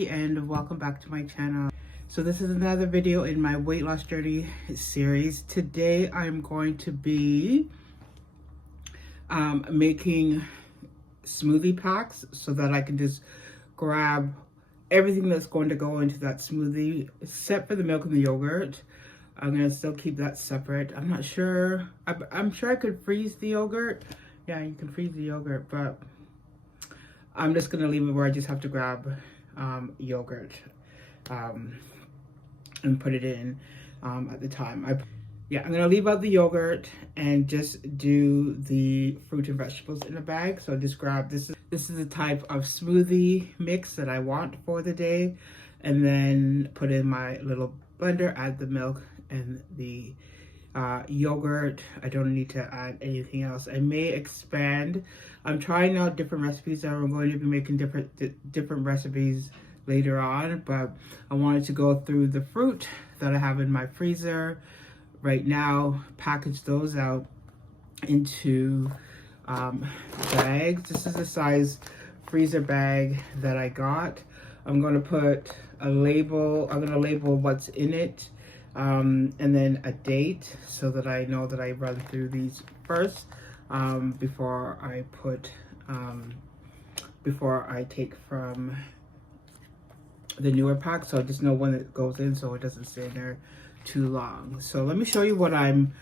Smoothie and welcome back to my channel. So this is another video in my weight loss journey series. Today I'm going to be making smoothie packs so that I can just grab everything that's going to go into that smoothie except for the milk and the yogurt. I'm gonna still keep that separate. I'm not sure. I'm sure I could freeze the yogurt. Yeah, you can freeze the yogurt, but I'm just gonna leave it where I just have to grab yogurt and put it in at the time. I'm gonna leave out the yogurt and just do the fruit and vegetables in a bag. So just grab this. This is the type of smoothie mix that I want for the day, and then put in my little blender, add the milk and the yogurt. I don't need to add anything else. I may expand. I'm trying out different recipes and I'm going to be making different recipes later on, but I wanted to go through the fruit that I have in my freezer right now, package those out into bags. This is the size freezer bag that I got. I'm going to put a label. I'm going to label what's in it, and then a date so that I know that I run through these first before I put before I take from the newer pack, so I just know when it goes in so it doesn't stay in there too long. So let me show you what I'm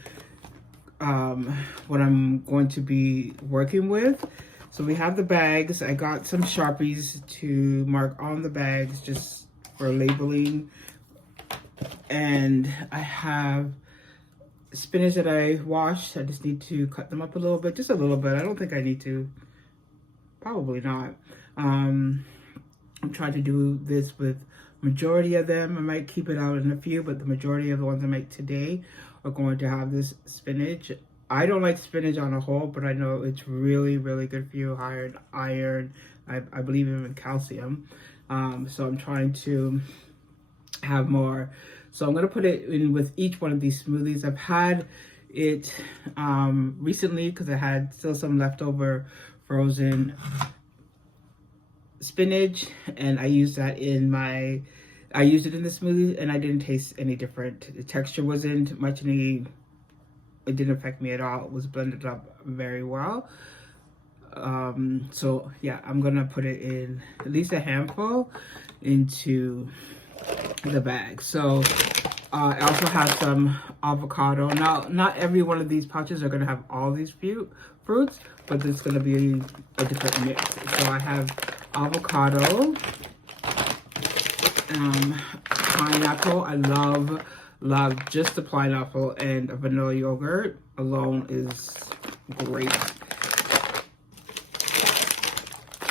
going to be working with. So we have the bags. I got some Sharpies to mark on the bags just for labeling. And I have spinach that I washed. I just need to cut them up a little bit, just a little bit. I don't think I need to, probably not. I'm trying to do this with majority of them. I might keep it out in a few, but the majority of the ones I make today are going to have this spinach. I don't like spinach on a whole, but I know it's really, really good for you. Higher in iron, I believe even calcium. So I'm trying to have more. So I'm gonna put it in with each one of these smoothies. I've had it recently because I had still some leftover frozen spinach, and I used that in my, I used it in the smoothie and I didn't taste any different. The texture wasn't much any, it didn't affect me at all. It was blended up very well. So yeah, I'm gonna put it in at least a handful into the bag. So I also have some avocado. Now, not every one of these pouches are gonna have all these fruits, but there's gonna be a different mix. So I have avocado, pineapple. I love just the pineapple, and a vanilla yogurt alone is great.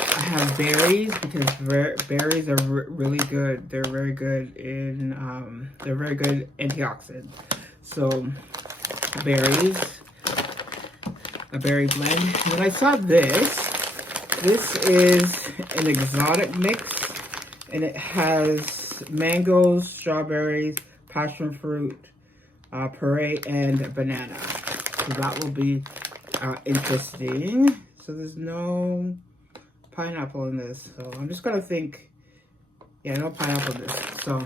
I have berries because berries are really good. They're very good in they're very good antioxidants. So berries, a berry blend. When I saw this is an exotic mix, and it has mangoes, strawberries, passion fruit, puree, and banana. So that will be interesting. So there's no pineapple in this, so I'm just gonna think, yeah, no pineapple in this. So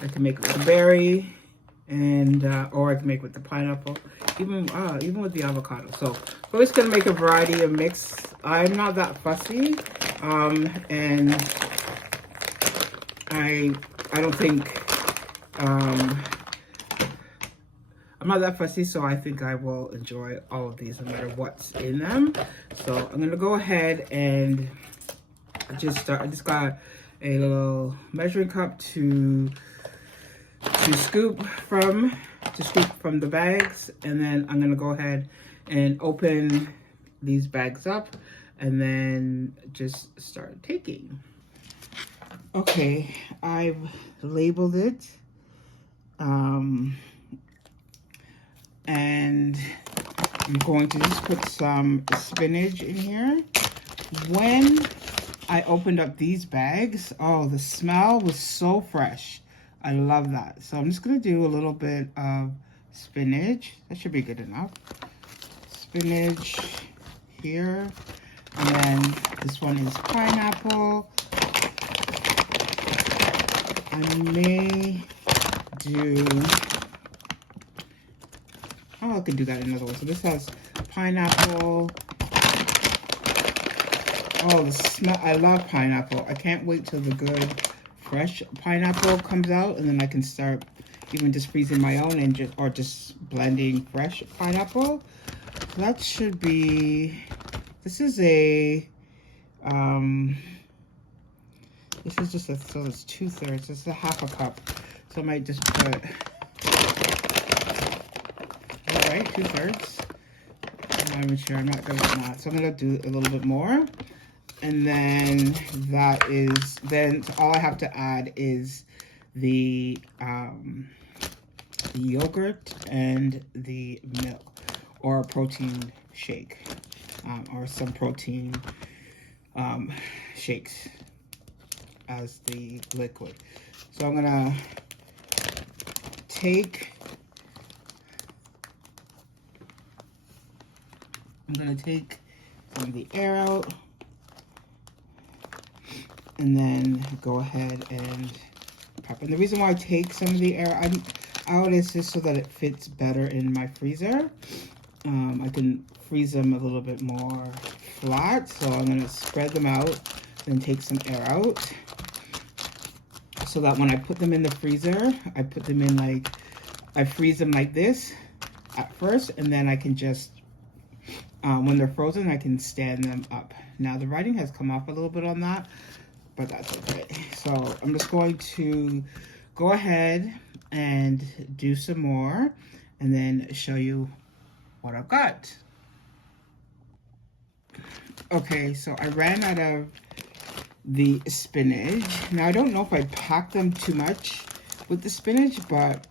I can make it with the berry, and or I can make it with the pineapple, even with the avocado. So we're just gonna make a variety of mix. I'm not that fussy, and I don't think I'm not that fussy, so I think I will enjoy all of these no matter what's in them. So I'm gonna go ahead and just start. I just got a little measuring cup to scoop from the bags, and then I'm gonna go ahead and open these bags up and then just start taking. Okay, I've labeled it. And I'm going to just put some spinach in here. When I opened up these bags, oh, the smell was so fresh. I love that. So I'm just gonna do a little bit of spinach. That should be good enough. Spinach here. And then this one is pineapple. I may do, oh, I could do that another one. So this has pineapple. Oh, the smell, I love pineapple. I can't wait till the good fresh pineapple comes out, and then I can start even just freezing my own and just blending fresh pineapple. That should be, this is a, this is just so it's 2/3, this is a half a cup. So I might just put, all right, 2/3. I'm not even sure, I'm not good at that. So I'm gonna do a little bit more. And then that is, then all I have to add is the yogurt and the milk, or a protein shake, or some protein shakes as the liquid. So I'm gonna take some of the air out, and then go ahead and pop. And the reason why I take some of the air out is just so that it fits better in my freezer. I can freeze them a little bit more flat, so I'm gonna spread them out, then take some air out, so that when I put them in the freezer, I put them in like, I freeze them like this at first, and then I can just, when they're frozen, I can stand them up. Now the writing has come off a little bit on that, but that's okay. So I'm just going to go ahead and do some more, and then show you what I've got. Okay, so I ran out of the spinach. Now I don't know if I packed them too much with the spinach, but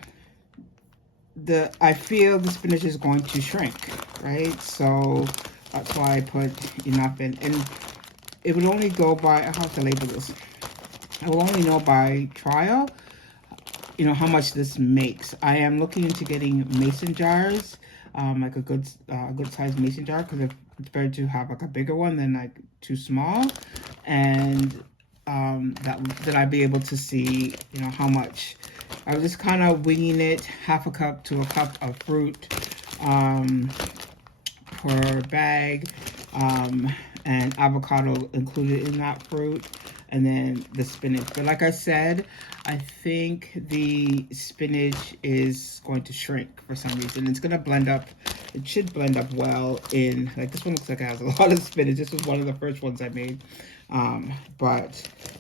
I feel the spinach is going to shrink, right? So that's why I put enough in. And it would only go by, I have to label this. I will only know by trial, you know, how much this makes. I am looking into getting mason jars, like a good sized mason jar, because it's better to have like a bigger one than like too small. And that I'd be able to see, you know, how much. I was just kind of winging it, half a cup to a cup of fruit per bag, and avocado included in that fruit, and then the spinach. But like I said, I think the spinach is going to shrink for some reason. It's going to blend up. It should blend up well in, like this one looks like it has a lot of spinach. This was one of the first ones I made, and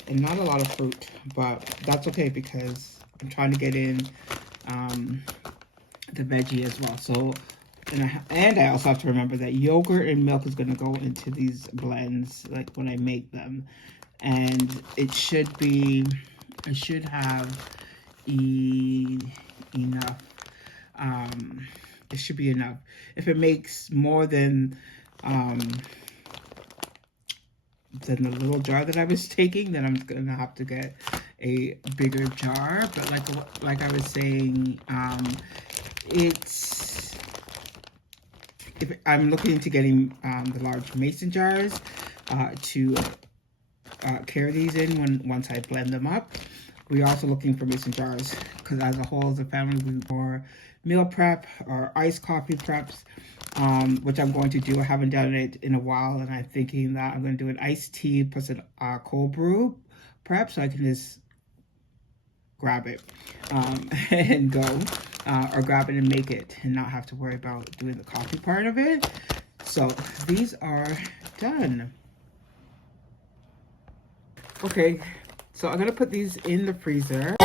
not a lot of fruit, but that's okay because I'm trying to get in the veggie as well. So, and I also have to remember that yogurt and milk is going to go into these blends, like when I make them. And it should be, I should have enough. It should be enough. If it makes more than the little jar that I was taking, then I'm gonna have to get a bigger jar. But like I was saying, if I'm looking into getting the large mason jars to carry these in once I blend them up. We're also looking for mason jars because as a whole, as a family, we for meal prep or iced coffee preps, which I'm going to do. I haven't done it in a while, and I'm thinking that I'm going to do an iced tea plus a cold brew prep, so I can just grab it and go, or grab it and make it and not have to worry about doing the coffee part of it. So these are done. Okay, so I'm gonna put these in the freezer.